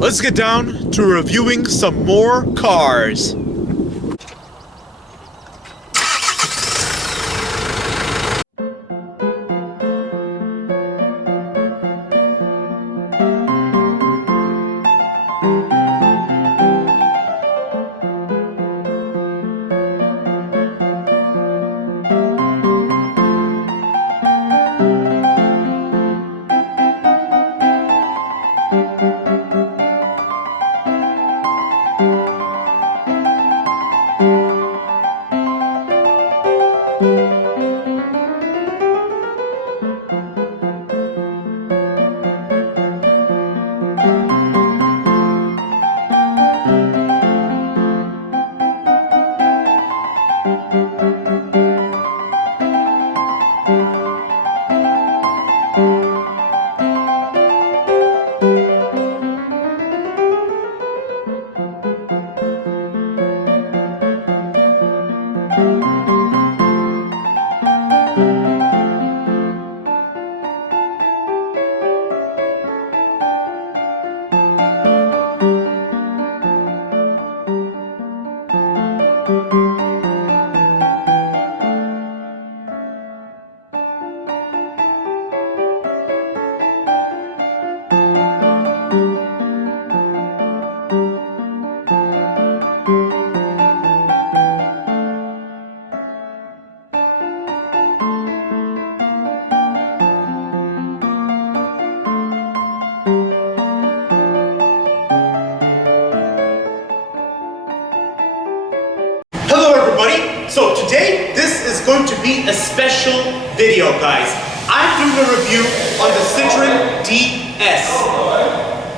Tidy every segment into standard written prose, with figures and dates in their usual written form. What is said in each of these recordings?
let's get down to reviewing some more cars. Hello everybody! So today this is going to be a special video, guys. I'm doing a review on the Citroen DS.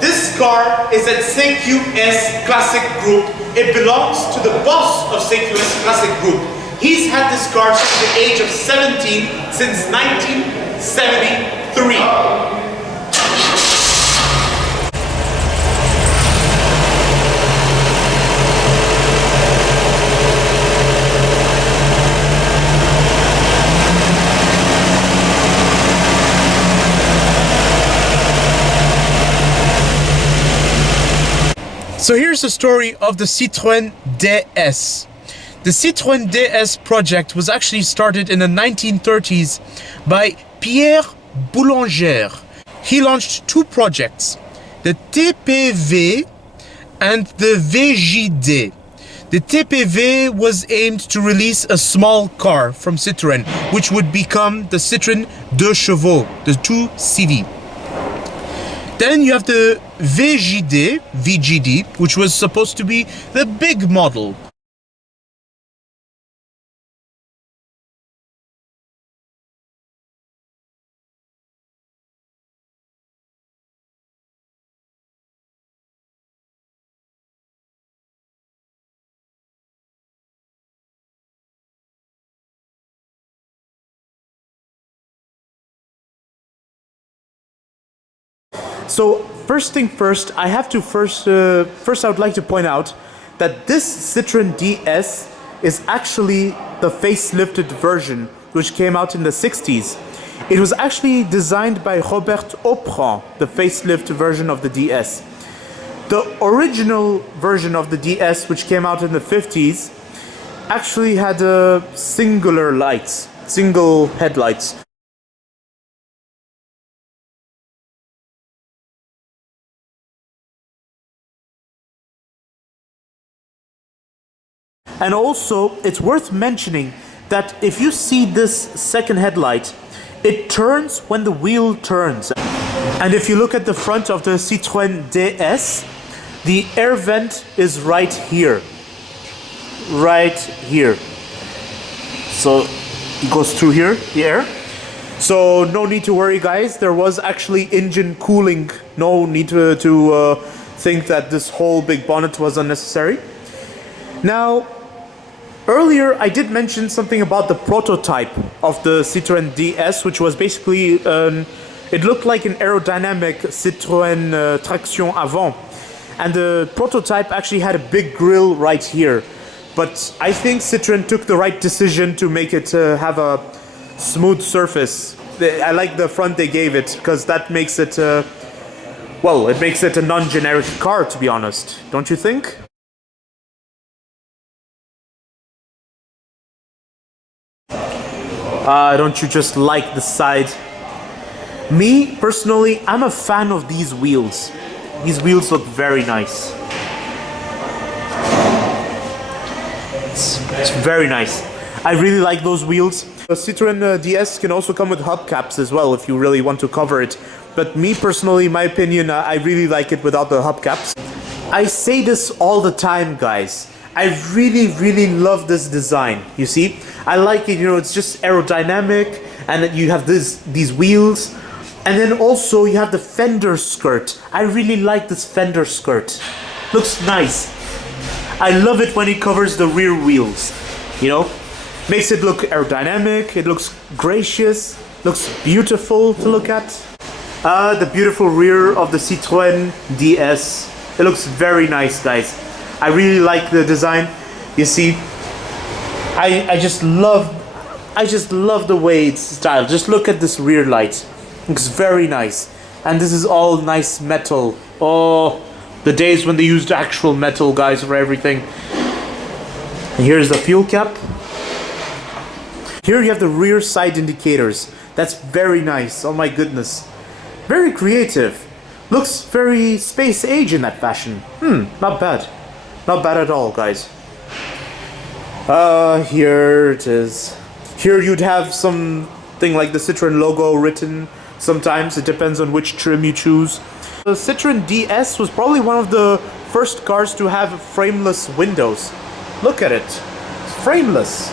This car is at CQS Classic Group. It belongs to the boss of CQS Classic Group. He's had this car since the age of 17, since 1973. So here's the story of the Citroen DS. The Citroen DS project was actually started in the 1930s by Pierre Boulanger. He launched two projects, the TPV and the VJD. The TPV was aimed to release a small car from Citroen, which would become the Citroen 2 chevaux, the 2CV. Then you have the VJD, which was supposed to be the big model. So first thing first, I have to first I would like to point out that this Citroen DS is actually the facelifted version, which came out in the 60s. It was actually designed by Robert Aupran, the facelift version of the DS. The original version of the DS, which came out in the 50s, actually had single headlights. And also, it's worth mentioning that if you see this second headlight, it turns when the wheel turns. And if you look at the front of the Citroen DS, the air vent is right here. Right here. So it goes through here, the air. So no need to worry, guys. There was actually engine cooling. No need to think that this whole big bonnet was unnecessary. Now, earlier I did mention something about the prototype of the Citroen DS, which was basically, it looked like an aerodynamic Citroen Traction Avant. And the prototype actually had a big grille right here. But I think Citroen took the right decision to make it have a smooth surface. I like the front they gave it, because that makes it Well, it makes it a non-generic car, to be honest, don't you think? Don't you just like the side? Me, personally, I'm a fan of these wheels. These wheels look very nice. It's very nice. I really like those wheels. The Citroen DS can also come with hubcaps as well if you really want to cover it. But me personally, in my opinion, I really like it without the hubcaps. I say this all the time, guys. I really love this design. You see, I like it. You know, it's just aerodynamic, and then you have these wheels, and then also you have the fender skirt. I really like this fender skirt. Looks nice. I love it when it covers the rear wheels. You know, makes it look aerodynamic. It looks gracious. Looks beautiful to look at. The beautiful rear of the Citroen DS. It looks very nice, guys. I really like the design. You see, I just love the way it's styled. Just look at this rear light. Looks very nice. And this is all nice metal. Oh, the days when they used actual metal, guys, for everything. And here's the fuel cap. Here you have the rear side indicators. That's very nice. Oh my goodness. Very creative. Looks very space age in that fashion. Not bad. Not bad at all, guys. Here it is. Here you'd have something like the Citroen logo written. Sometimes it depends on which trim you choose. The Citroen DS was probably one of the first cars to have frameless windows. Look at it. It's frameless.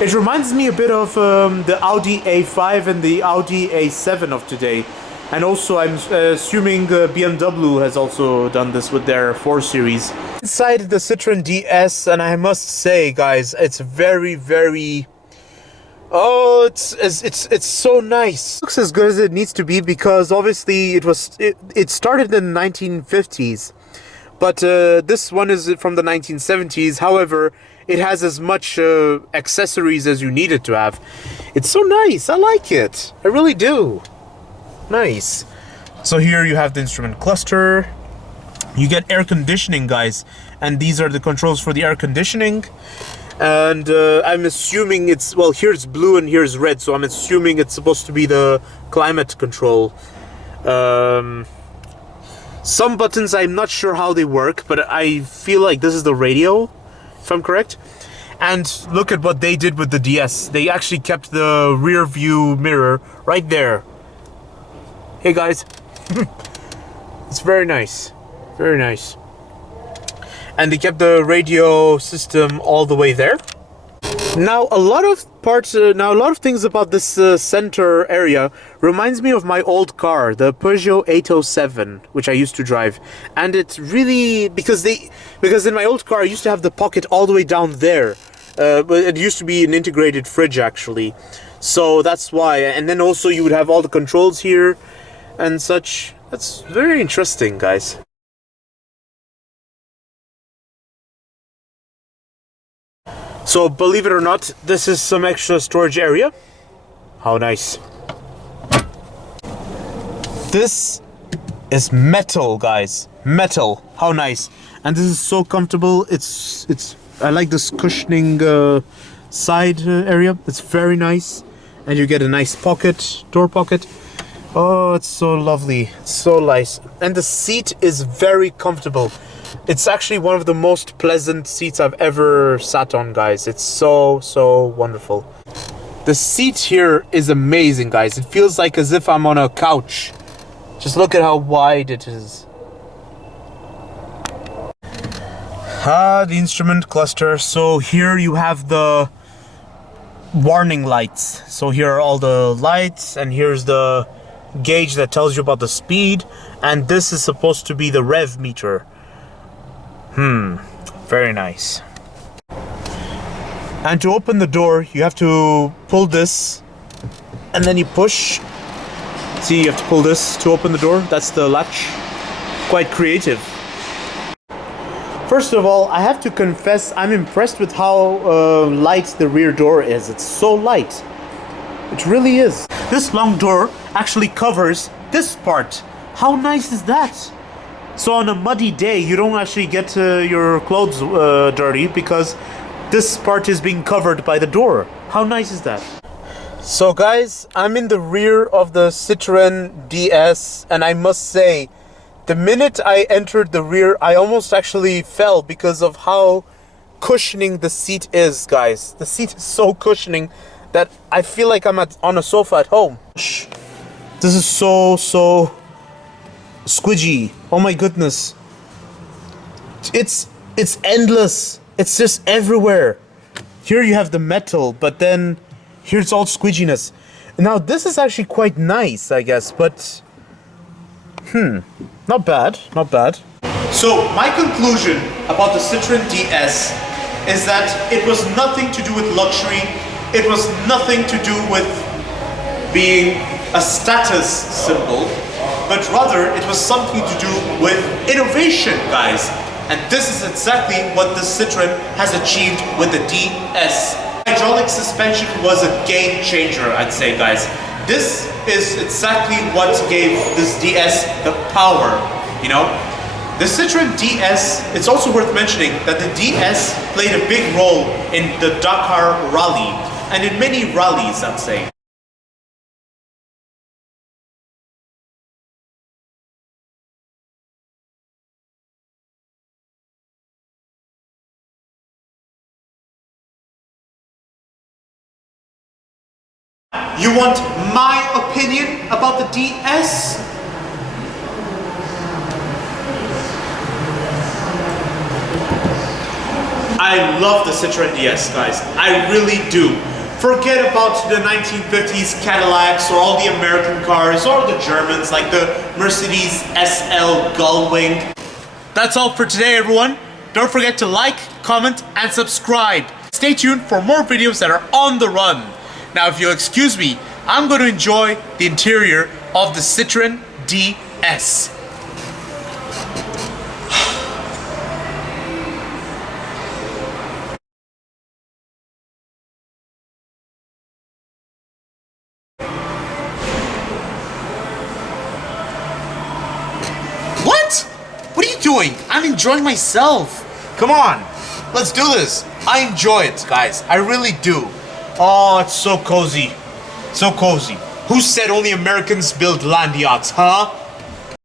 It reminds me a bit of the Audi A5 and the Audi A7 of today. And also, I'm assuming BMW has also done this with their 4 Series. Inside the Citroen DS, and I must say, guys, it's very... Oh, it's so nice. It looks as good as it needs to be because obviously it started in the 1950s. But this one is from the 1970s. However, it has as much accessories as you need it to have. It's so nice. I like it. I really do. Nice. So here you have the instrument cluster. You get air conditioning, guys, and these are the controls for the air conditioning. And I'm assuming it's, well, here's blue and here's red, so I'm assuming it's supposed to be the climate control. Some buttons I'm not sure how they work, but I feel like this is the radio, if I'm correct. And look at what they did with the DS. They actually kept the rear view mirror right there. Hey guys, it's very nice, very nice. And they kept the radio system all the way there. Now a lot of things about this center area reminds me of my old car, the Peugeot 807, which I used to drive. And it's really because in my old car I used to have the pocket all the way down there, but it used to be an integrated fridge actually. So that's why. And then also you would have all the controls here and such. That's very interesting, guys. So believe it or not, this is some extra storage area. How nice. This is metal, guys. Metal. How nice. And this is so comfortable. I like this cushioning side area. It's very nice. And you get a nice pocket, door pocket. Oh, it's so lovely. It's so nice. And the seat is very comfortable. It's actually one of the most pleasant seats I've ever sat on, guys. It's so wonderful. The seat here is amazing, guys. It feels like as if I'm on a couch. Just look at how wide it is. The instrument cluster. So here you have the warning lights. So here are all the lights, and here's the gauge that tells you about the speed, and this is supposed to be the rev meter. Very nice. And to open the door, you have to pull this, and then you push. See, you have to pull this to open the door. That's the latch. Quite creative. First of all, I have to confess, I'm impressed with how light the rear door is. It's so light. It really is. This long door actually covers this part. How nice is that? So on a muddy day, you don't actually get your clothes dirty because this part is being covered by the door. How nice is that? So guys, I'm in the rear of the Citroen DS, and I must say, the minute I entered the rear, I almost actually fell because of how cushioning the seat is, guys. The seat is so cushioning that I feel like I'm on a sofa at home. This is so squidgy. Oh my goodness. It's endless. It's just everywhere. Here you have the metal, but then here's all squidginess. Now this is actually quite nice, I guess, but not bad, not bad. So my conclusion about the Citroen DS is that it was nothing to do with luxury. It was nothing to do with being a status symbol, but rather it was something to do with innovation, guys. And this is exactly what the Citroen has achieved with the DS. Hydraulic suspension was a game changer, I'd say, guys. This is exactly what gave this DS the power, you know? The Citroen DS, it's also worth mentioning that the DS played a big role in the Dakar Rally, and in many rallies, I'd say. You want my opinion about the DS? I love the Citroen DS, guys. I really do. Forget about the 1950s Cadillacs or all the American cars or the Germans like the Mercedes SL Gullwing. That's all for today, everyone. Don't forget to like, comment, and subscribe. Stay tuned for more videos that are on the run. Now, if you'll excuse me, I'm going to enjoy the interior of the Citroen DS. What? What are you doing? I'm enjoying myself. Come on, let's do this. I enjoy it, guys. I really do. Oh, it's so cozy. So cozy. Who said only Americans build land yachts, huh?